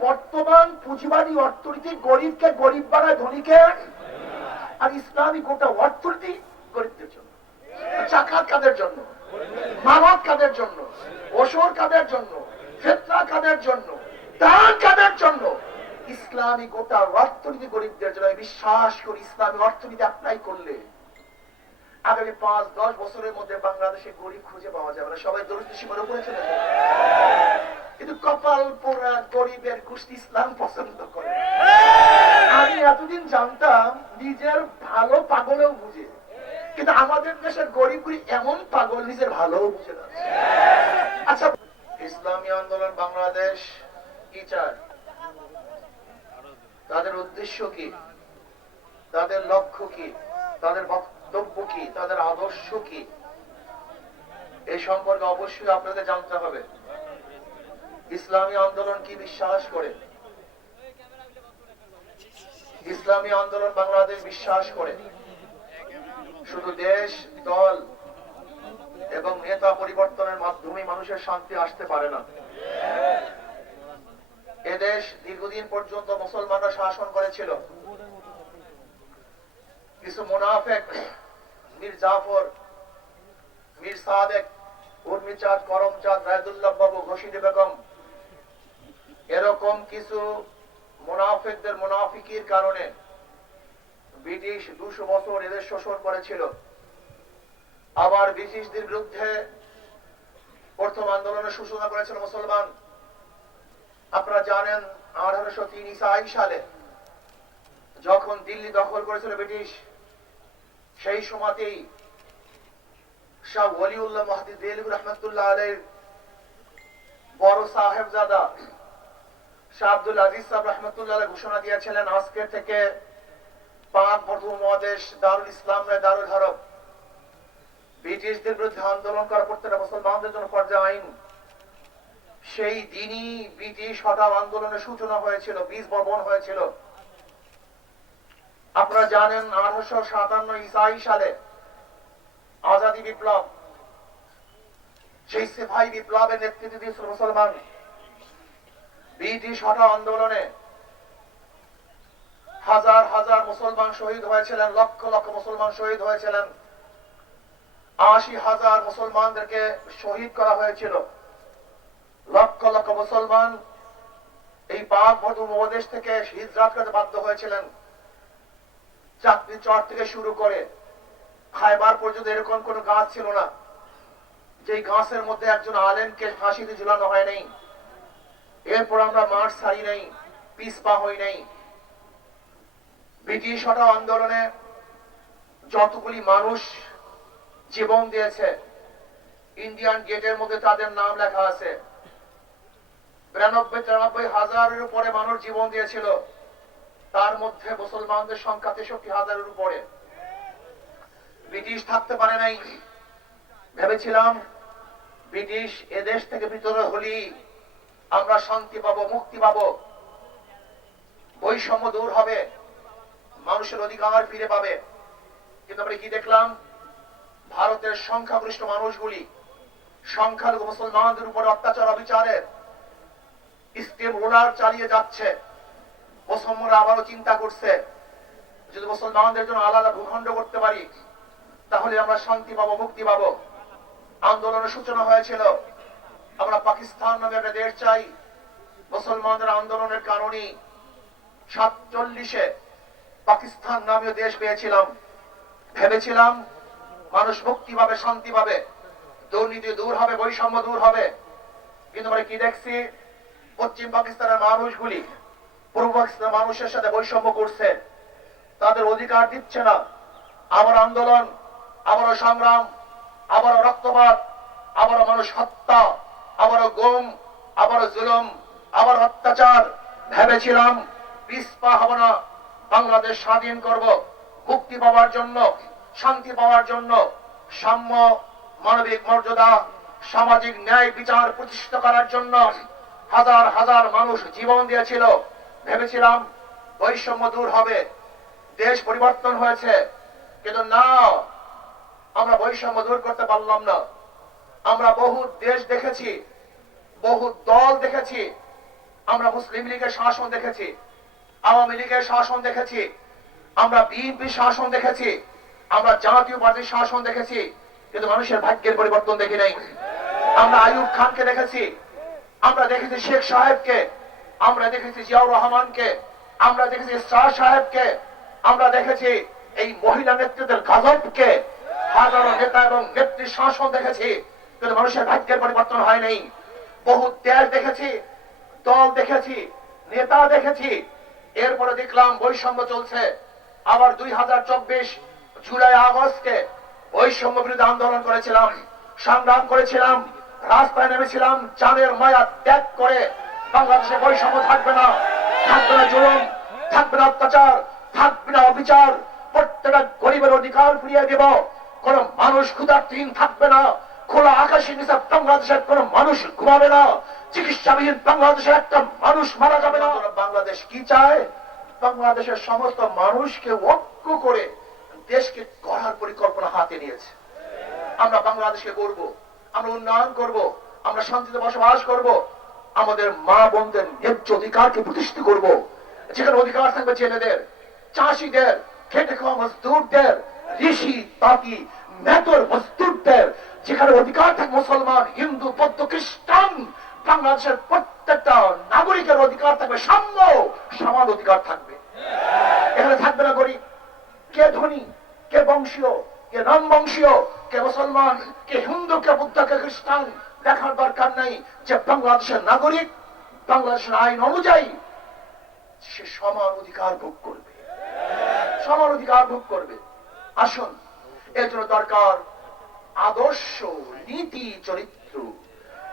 বর্তমান পুঁজিবাদী অর্থনীতি গরিবকে গরিব বানায়, ধনীকে আর ইসলামী গোটা অর্থনীতি গরিবদের জন্য। চাকাত কাদের জন্য? মানব কাদের জন্য? ওসর কাদের জন্য? ফেতনা কাদের জন্য? দান কাদের জন্য? ইসলামী গোটা অর্থনীতি গরিবদের জন্য। বিশ্বাস করি ইসলামী অর্থনীতি অ্যাপ্লাই করলে আগামী পাঁচ, দশ বছরের মধ্যে বাংলাদেশে গরিব খুঁজে পাওয়া যাবে না। সবাই দরিদ্র সীমার উপরে চলে যাবে। কপাল পোড়া গরিবের গোষ্ঠী ইসলাম পছন্দ করে। আমি এতদিন জানতাম নিজের ভালো পাগলেও বুঝে। কিন্তু আমাদের দেশের গরিবগুলি এমন পাগল, নিজের ভালো বুঝে না। আচ্ছা ইসলামী আন্দোলন বাংলাদেশ চায়? তাদের উদ্দেশ্য কি? তাদের লক্ষ্য কি? তাদের বক্তব্য কি? তাদের আদর্শ কি? এই সম্পর্কে অবশ্যই আপনাদের জানতে হবে। ইসলামী আন্দোলন কি বিশ্বাস করে? ইসলামী আন্দোলন বাংলাদেশ বিশ্বাস করে। শুধু দেশ, দল এবং নেতা পরিবর্তনের মাধ্যমে মানুষের শান্তি আসতে পারে না। এদেশ দীর্ঘদিন পর্যন্ত মুসলমানরা শাসন করেছিল। কিছু মোনাফেক, মীর জাফর, মীর সাদেক, উর্মিচাঁদ, করমচাঁদ, রায়দুল্লাহ বাবু ঘোষিদ বেগম এরকম কিছু মোনাফেকদের, মোনাফিকির কারণে ব্রিটিশ দুশো বছর এদের শোষণ করেছিল। আবার ব্রিটিশদের বিরুদ্ধে প্রথম আন্দোলনের সূচনা করেছিল মুসলমান। আপনারা জানেন, আঠারোশো তিন ইসাই সালে যখন দিল্লি দখল করেছিল ব্রিটিশ, সেই সময়তেই শাহ ওলিউল্লাহ মাহদি দেলিব রহমতুল্লাহ আলের বড় সাহেবজাদা শাহ আব্দুল আজিজ রহমতুল্লাহ ঘোষণা দিয়েছিলেন, আজকের থেকে পাক মহাদেশ দারুল ইসলাম দারুল ব্রিটিশদের বিরুদ্ধে আন্দোলন করা প্রত্যেকটা মুসলমানদের জন্য আইন। সেই দিনই ব্রিটিশ আন্দোলনের সূচনা হয়েছিল, বীজ বপন হয়েছিল। আপনারা জানেন, আঠারোশো সাতান্ন ইসাই সালে আজাদি বিপ্লব, সেই সিপাহী বিপ্লবের নেতৃত্ব দিয়েছিল মুসলমান। ব্রিটিশ হটাও আন্দোলনে হাজার হাজার মুসলমান শহীদ হয়েছিলেন, লক্ষ লক্ষ মুসলমান শহীদ হয়েছিলেন। আশি হাজার মুসলমানদেরকে শহীদ করা হয়েছিল। লক্ষ লক্ষ মুসলমান এই পাক মধু উপদেশ থেকে হিজরাত করতে বাধ্য হয়েছিলেন। চাকরি চর থেকে শুরু করে খাইবার পর্যন্ত এরকম কোন গাছ ছিল না। যে গাছের মধ্যে একজন আলেমকে ফাঁসিতে ঝুলানো হয় নাই এরপর আমরা মাঠ ছাড়ি নাই পিসপা হই নাই। ব্রিটিশ হটাও আন্দোলনে যতগুলি মানুষ জীবন দিয়েছে, ইন্ডিয়ান গেটের মধ্যে তাদের নাম লেখা আছে। বিরানব্বই, তিরানব্বই হাজারের উপরে মানুষ জীবন দিয়েছিল। তার মধ্যে মুসলমানদের সংখ্যা তেষট্টি হাজারের উপরে। ব্রিটিশ থাকতে পারে নাই। ভেবেছিলাম ব্রিটিশ এদেশ থেকে ভিতরে হলি আমরা শান্তি পাবো, মুক্তি পাবো। বৈষম্য দূর হবে, মানুষের অধিকার ফিরে পাবে। কিন্তু আমরা কি দেখলাম? ভারতের সংখ্যাগরিষ্ঠ মানুষগুলি, সংখ্যালঘু মুসলমানদের উপর অত্যাচার অবিচারের স্টেম রোলার চালিয়ে যাচ্ছে। মুসলমানরা আবারও চিন্তা করছে, যদি মুসলমানদের জন্য আলাদা ভূখণ্ড করতে পারি, তাহলে আমরা শান্তি পাবো, মুক্তি পাবো। আন্দোলনের সূচনা হয়েছিল। আমরা পাকিস্তান নামে একটা দেশ চাই। মুসলমানদের আন্দোলনের কারণে সাতচল্লিশে পাকিস্তান নামীয় দেশ পেয়েছিলাম। ভেবেছিলাম মানুষ মুক্তি পাবে, শান্তি পাবে। দুর্নীতি দূর হবে, বৈষম্য দূর হবে। কিন্তু আমরা কি দেখছি? পশ্চিম পাকিস্তানের মানুষগুলি, পূর্ব পাকিস্তানের মানুষের সাথে বৈষম্য করছে। তাদের অধিকার দিচ্ছে না। আবার আন্দোলন, আবারও সংগ্রাম, আবারও রক্তপাত, আবারও মানুষ হত্যা। আবারও গুম, আবারও জুলম, আবার অত্যাচার ভেবেছিলাম। পিসপা হব না। বাংলাদেশ স্বাধীন করব। মুক্তি পাওয়ার জন্য, শান্তি পাওয়ার জন্য সাম্য, মানবিক মর্যাদা, সামাজিক ন্যায় বিচার প্রতিষ্ঠিত করার জন্য হাজার হাজার মানুষ জীবন দিয়েছিল। ভেবেছিলাম বৈষম্য দূর হবে। দেশ পরিবর্তন হয়েছে। কিন্তু না, আমরা বৈষম্য দূর করতে পারলাম না। আমরা বহু দেশ দেখেছি। বহু দল দেখেছি। আমরা মুসলিম লীগের শাসন দেখেছি, আওয়ামী লীগের শাসন দেখেছি, আমরা বিএনপি শাসন দেখেছি, আমরা জাতীয় পার্টির শাসন দেখেছি, কিন্তু মানুষের ভাগ্যের পরিবর্তন দেখি নাই। আমরা আয়ুব খানকে দেখেছি, আমরা দেখেছি শেখ সাহেবকে, আমরা দেখেছি জিয়াউর রহমানকে, আমরা দেখেছি শাহ সাহেবকে, আমরা দেখেছি এই মহিলা নেতৃত্বের গাজবকে, হাজারো নেতা এবং নেত্রী শাসন দেখেছি, কিন্তু মানুষের ভাগ্যের পরিবর্তন হয় নাই। বহু দেশ দেখেছি, দল দেখেছি, নেতা দেখেছি। এরপরে দেখলাম বৈষম্য চলছে। আবার দুই হাজার চব্বিশ জুলাই আগস্টে বৈষম্য বিরুদ্ধে আন্দোলন করেছিলাম, সংগ্রাম করেছিলাম, রাস্তায় নেমেছিলাম জানের মায়া ত্যাগ করে বাংলাদেশে বৈষম্য থাকবে না। থাকবে না জুলুম, থাকবে না অত্যাচার, থাকবে না অবিচার। প্রত্যেকটা গরিবের অধিকার ফিরিয়ে দেব। কোন মানুষ ক্ষুধার্থহীন থাকবে না। খোলা আকাশের নিচে বাংলাদেশের কোন মানুষ ঘুমাবে না। চিকিৎসাবিহীন বাংলাদেশের একটা মানুষ মারা যাবে না। বাংলাদেশ কি চায়? বাংলাদেশের সমস্ত মানুষকে ঐক্য করে দেশকে গড়ার পরিকল্পনা হাতে নিয়েছে। আমরা বাংলাদেশকে গড়ব, আমরা উন্নয়ন করব, আমরা শান্তিতে বসবাস করব, আমাদের মা বোনদের ন্যায্য অধিকারকে প্রতিষ্ঠিত করব। যেখানে অধিকার থাকবে ছেলেদের, চাষিদের, খেটে খাওয়া মজদুরদের, ঋষি তাঁতি মেতর মজদুরদের যেখানে অধিকার থাকবে মুসলমান, হিন্দু, বৌদ্ধ, খ্রিস্টান, বাংলাদেশের প্রত্যেকটা নাগরিকের অধিকার থাকবে, সাম্য, সমান অধিকার থাকবে। এখানে থাকবে না গরিব, কে ধনী, কে বংশীয়, কে নাম বংশীয় কে মুসলমান, কে হিন্দু, কে বুদ্ধ, কে খ্রিস্টান, দেখার দরকার নাই যে বাংলাদেশের নাগরিক, বাংলাদেশের আইন অনুযায়ী সে সমান অধিকার ভোগ করবে। সমান অধিকার ভোগ করবে। আসুন, এর জন্য দরকার আদর্শ, নীতি, চরিত্র।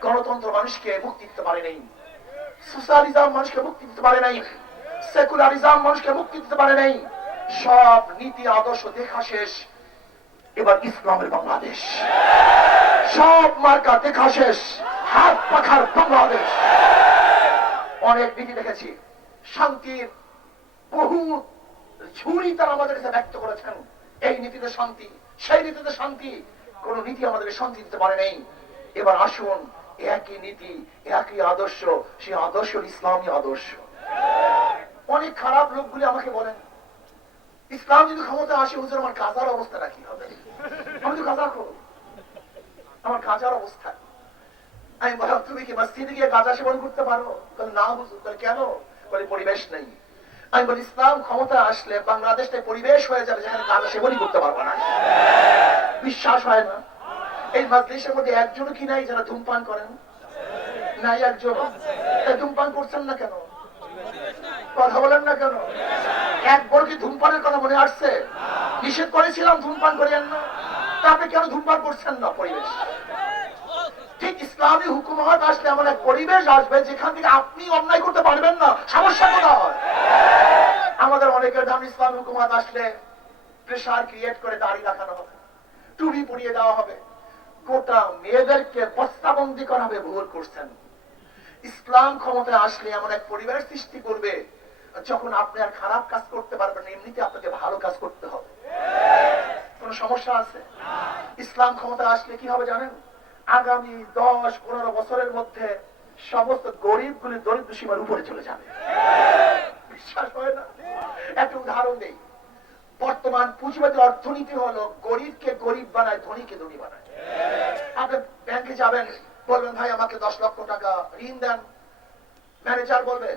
গণতন্ত্র মানুষকে মুক্তি দিতে পারে নাই। সোশ্যালিজম মানুষকে মুক্তি দিতে পারে নাই। সেকুলারিজম মানুষকে মুক্তি দিতে পারে নাই। সব নীতি, আদর্শ, দেখা শেষ। এবার ইসলামের বাংলাদেশ। সব মার্কা দেখা শেষ। হাত পাখার বাংলাদেশ। অনেক নীতি দেখেছি। শান্তির বহু ঝুড়ি তারা আমাদের কাছে ব্যক্ত করেছেন। এই নীতিতে শান্তি, সেই নীতিতে শান্তি। কোন নীতি আমাদের শান্তি দিতে পারে নাই। এবার আসুন, একই নীতি, একই আদর্শ, সেই আদর্শ ইসলামী আদর্শ। অনেক খারাপ লোকগুলি আমাকে বলেন, ইসলাম যদি ক্ষমতা আসে, হুজুর, আমার কাজার অবস্থাটা কি হবে? আমি তো কাজা করব আমার কাজার অবস্থা। আমি বললাম, তুমি কি মসজিদে গিয়ে গাঁজা সেবন করতে পারো? না হুজুর। কেন? পরিবেশ নেই। আমি বলি ইসলাম ক্ষমতা আসলে বাংলাদেশটা পরিবেশ হয়ে যাবে যেখানে গাঁজা সেবনই করতে পারব না। বিশ্বাস হয় না। এই মজলিসের মধ্যে একজনও কি নাই যারা ধূমপান করেন? নাই একজন। ধূমপান করছেন না কেন? কথা বলেন না কেন? একবার কি ধূমপানের কথা মনে আসছে? নিষেধ করেছিলাম ধূমপান করিয়েন না। তা আপনি কেন ধূমপান করছেন না পরিবেশ? ঠিক ইসলামী হুকুমত আসলে এমন এক পরিবেশ আসবে যেখান থেকে আপনি অন্যায় করতে পারবেন না। সমস্যা কোথায়? আমাদের অনেকের দাম ইসলামী হুকুমত আসলে প্রেশার ক্রিয়েট করে দাড়ি দেখানো হবে, টুপি পরিয়ে দেওয়া হবে। গোটা মেয়েদেরকে বস্তাবন্দি করা হবে, ভুল করছেন। ইসলাম ক্ষমতায় আসলে এমন এক পরিবেশ সৃষ্টি করবে যখন আপনি আর খারাপ কাজ করতে পারবেন এমনিতে আপনাকে ভালো কাজ করতে হবে। কোন সমস্যা আছে? ইসলাম ক্ষমতা আসলে কি হবে জানেন? আগামী দশ, পনেরো বছরের মধ্যে সমস্ত গরিব গুলি দরিদ্র সীমার উপরে চলে যাবে। বিশ্বাস হয় না? একটা উদাহরণ নেই বর্তমান পুঁজিবাদী অর্থনীতি হলো গরিবকে গরিব বানায়, ধনীকে ধনী বানায়। আপনি ব্যাংকে যাবেন, বলবেন, ভাই, আমাকে দশ লক্ষ টাকা ঋণ দেন। ম্যানেজার বলবে,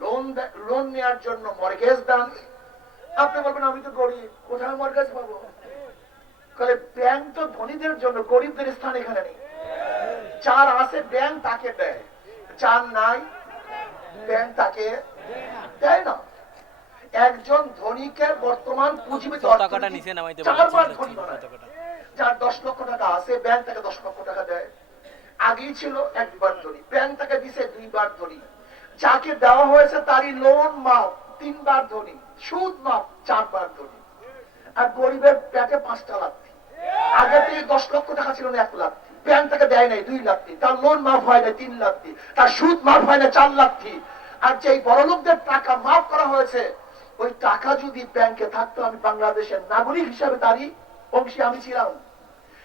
লোন লোন নেওয়ার জন্য মর্গেজ দেন। আপনি বলবেন, আমি তো গরিব, কোথায় মর্গেজ পাবো? তাহলে ব্যাংক তো ধনীদের জন্য গরিবদের স্থান এখানে নেই। যার আছে ব্যাংক তাকে দেয়। যার নাই ব্যাংক তাকে দেয় না। একজন ধনীকে বর্তমান পুঁজিবিত চারবার ধনী বানায়। যার দশ লক্ষ টাকা আছে ব্যাংক তাকে দশ লক্ষ টাকা দেয়। আগেই ছিল একবার ধনী। ব্যাংক তাকে দিছে দুইবার ধনী। যাকে দেওয়া হয়েছে তারই লোন মাপ তিনবার ধনী। সুদ মাপ চারবার ধনী। আর গরিবের ব্যাংকে পাঁচটা লাখ আগে থেকে দশ লক্ষ টাকা ছিল না এক লাখ। ব্যাংক তাকে দেয় নাই দুই লাখ তার লোন মাফ হয় না তিন লাখ তার সুদ মাফ হয় না চার লাখ আর যে বড় লোকদের টাকা মাফ করা হয়েছে, ওই টাকা যদি ব্যাংকে থাকতো, আমি বাংলাদেশের নাগরিক হিসাবে তারই অংশী আমি ছিলাম।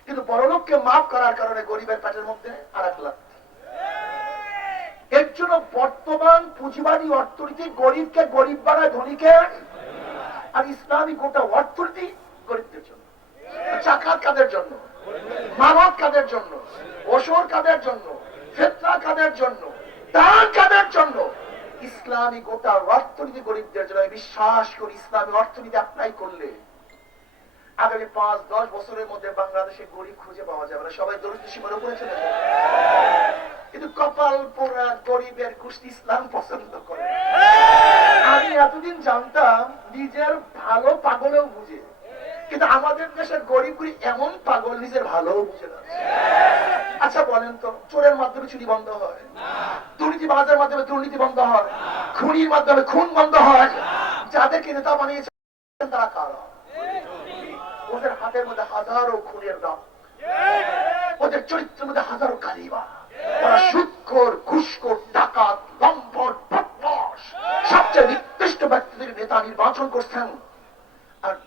কিন্তু বড়লোককে মাফ করার কারণে গরিবের পেটের মধ্যে আর এক লাখ। এর জন্য বর্তমান পুঁজিবাদী অর্থনীতি গরিবকে গরিব বানায়, ধনীকে আর ইসলামী গোটা অর্থনীতি গরিবদের জন্য। চাকাত কাদের জন্য? মানব কাদের জন্য? ওসর কাদের জন্য? ফেতনা কাদের জন্য? দান কাদের জন্য? ইসলামী গোটা অর্থনীতি গরিবদের জন্য বিশ্বাস করি ইসলামী অর্থনীতি অ্যাপ্লাই করলে আগামী পাঁচ, দশ বছরের মধ্যে বাংলাদেশে গরিব খুঁজে পাওয়া যাবে না। সবাই দরিদ্র সীমার উপরে চলে যাবে। কিন্তু কপাল পোড়া গরিবের গোষ্ঠী ইসলাম পছন্দ করে। আমি এতদিন জানতাম, নিজের ভালো পাগলেও বুঝে। কিন্তু আমাদের দেশের গরিবগুলি এমন পাগল, নিজের ভালো বুঝে আচ্ছা বলেন তো, চোরের মাধ্যমে চুরি বন্ধ হয়? দুর্নীতিবাজের মাধ্যমে দুর্নীতি বন্ধ হয়? খুনির মাধ্যমে খুন বন্ধ হয়? যাদেরকে নেতা বানিয়েছেন তারা কারা? ওদের হাতের মধ্যে হাজারো খুনের দাম ওদের চরিত্রের মধ্যে হাজারো কালিবা ওরা সুৎখোর, ঘুষখোর, ডাকাত, লম্পট সবচেয়ে নিকৃষ্ট ব্যক্তিদের নেতা নির্বাচন করছেন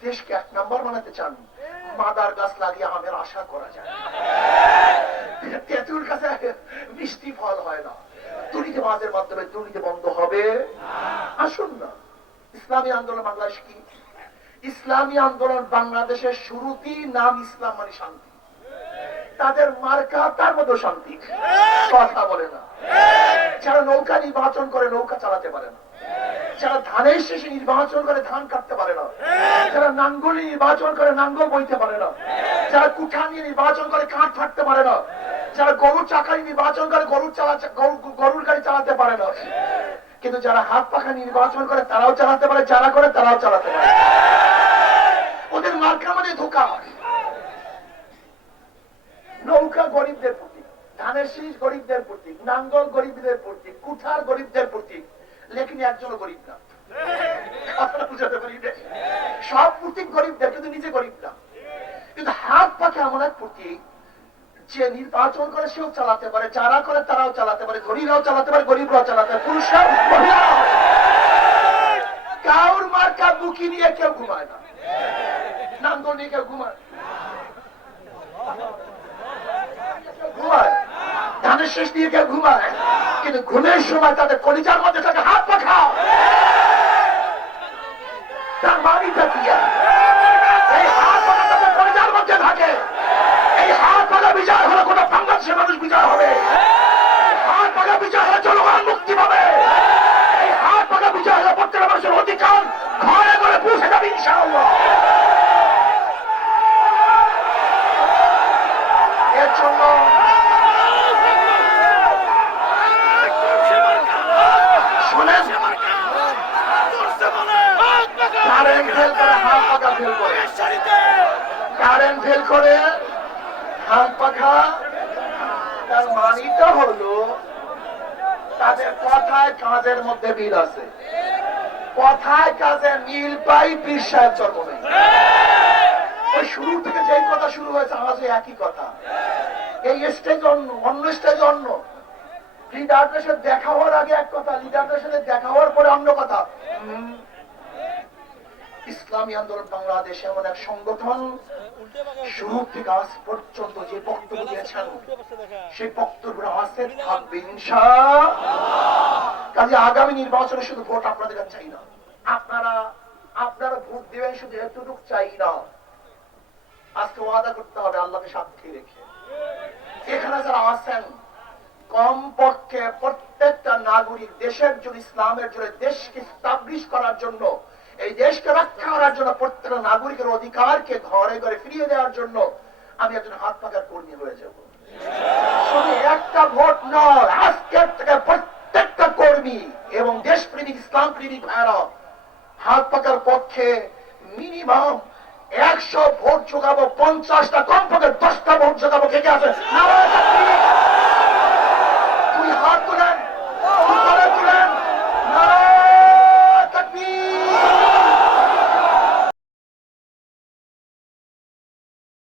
দেশকে এক নম্বর বানাতে চান, মাদার গাছ লাগিয়ে আমের আশা করা যায় তেঁতুল কাছে মিষ্টি ফল হয় না। দুর্নীতি দুর্নীতিবাজের মাধ্যমে দুর্নীতি বন্ধ হবে। আসুন না, ইসলামী আন্দোলন বাংলাদেশ কি? ইসলামী আন্দোলন বাংলাদেশের শুরুতেই নাম ইসলাম মানে শান্তি। তাদের মার্কা, তার মধ্যে শান্তি। কথা বলে না। যারা নৌকা নির্বাচন করে, নৌকা চালাতে পারে না। যারা ধানের শেষে নির্বাচন করে ধান কাটতে পারে না। যারা নাঙ্গলি নির্বাচন করে নাঙ্গল বইতে পারে না। যারা কুঠা নিয়ে নির্বাচন করে কাঠ ফাটতে পারে না। যারা গরুর চাকারি নির্বাচন করে গরুর চালা গরুর গাড়ি চালাতে পারে না। কিন্তু যারা হাত পাখা নির্বাচন করে তারাও চালাতে পারে, যারা করে তারাও চালাতে পারে। ওদের মার্কা মানে ধোকা নৌকা গরিবদের প্রতীক, ধানের শীষ গরিবদের প্রতীক, নাঙ্গল গরিবদের প্রতীক, কুঠার গরিবদের প্রতীক। লেকিন একজনও গরিব না? সব প্রতীক গরিবদের কিন্তু নিজে গরিব না কিন্তু হাত পাখা এমন এক প্রতীক যে নির্বাচন করে সেও চালাতে পারে, যারা করে তারাও চালাতে পারে, ধনীরাও চালাতে পারে, গরিবরাও চালাতে পারে মহিলারাও। কাউর মার্কা বুকি নিয়ে কেউ ঘুমায় না নিয়ে কেউ ঘুমায় শেষ দিয়ে কেউ ঘুমায়। কিন্তু ঘুমের সময় তাদের কলিজার মধ্যে থাকে হাত পাখা তার মানিটা কি? হাত পাখা তাদের হলে কোনো মানুষ বিচার হবে। হাত পাখা বিচার হলে জনগণ মুক্তি পাবে। হাত পাখা বিচার হলে প্রত্যেক মানুষের অধিকার ঘরে ঘরে পৌঁছে যাবে ইনশাআল্লাহ এর জন্য শোনেন কারেন্ট ফেল করে হাত পাখা ফেল করে কারেন্ট ফেল করে হাত পাখা তার মানিটা হলো তাদের কথায় কাজের মধ্যে আছে। কথায় কাজে মিল পাই পীর সাহেব জন্ম নেই শুরু থেকে যেই কথা শুরু হয়েছে আজও একই কথা। এই স্টেজ অন্য অন্য স্টেজ অন্য। লিডারদের সাথে দেখা হওয়ার আগে এক কথা লিডারদের সাথে দেখা হওয়ার পরে অন্য কথা। ইসলামী আন্দোলন বাংলাদেশ এমন এক সংগঠন শুরু থেকে আজ পর্যন্ত যে বক্তব্য দিয়েছেন, সেই বক্তব্য আছে, থাকবে কাজে আগামী নির্বাচনে শুধু ভোট আপনাদের কাছে চাই না। আপনারা আপনারা ভোট দেবেন শুধু এতটুকু চাই না। আজকে ওয়াদা করতে হবে আল্লাহকে সাক্ষী রেখে। এখানে যারা আছেন, কমপক্ষে প্রত্যেকটা নাগরিক দেশের জন্য, ইসলামের জন্য, দেশকে স্টাবলিশ করার জন্য, এই দেশকে রক্ষা করার জন্য প্রত্যেকটা নাগরিকের অধিকারকে ঘরে ঘরে ফিরিয়ে দেওয়ার জন্য আমি একজন হাত পাকার কর্মী হয়ে যাব। ইসলাম ভাইরা হাত পাকার পক্ষে মিনিমাম একশো ভোট যোগাবো পঞ্চাশটা কম কমপক্ষে দশটা ভোট যোগাবো কে কে আছে?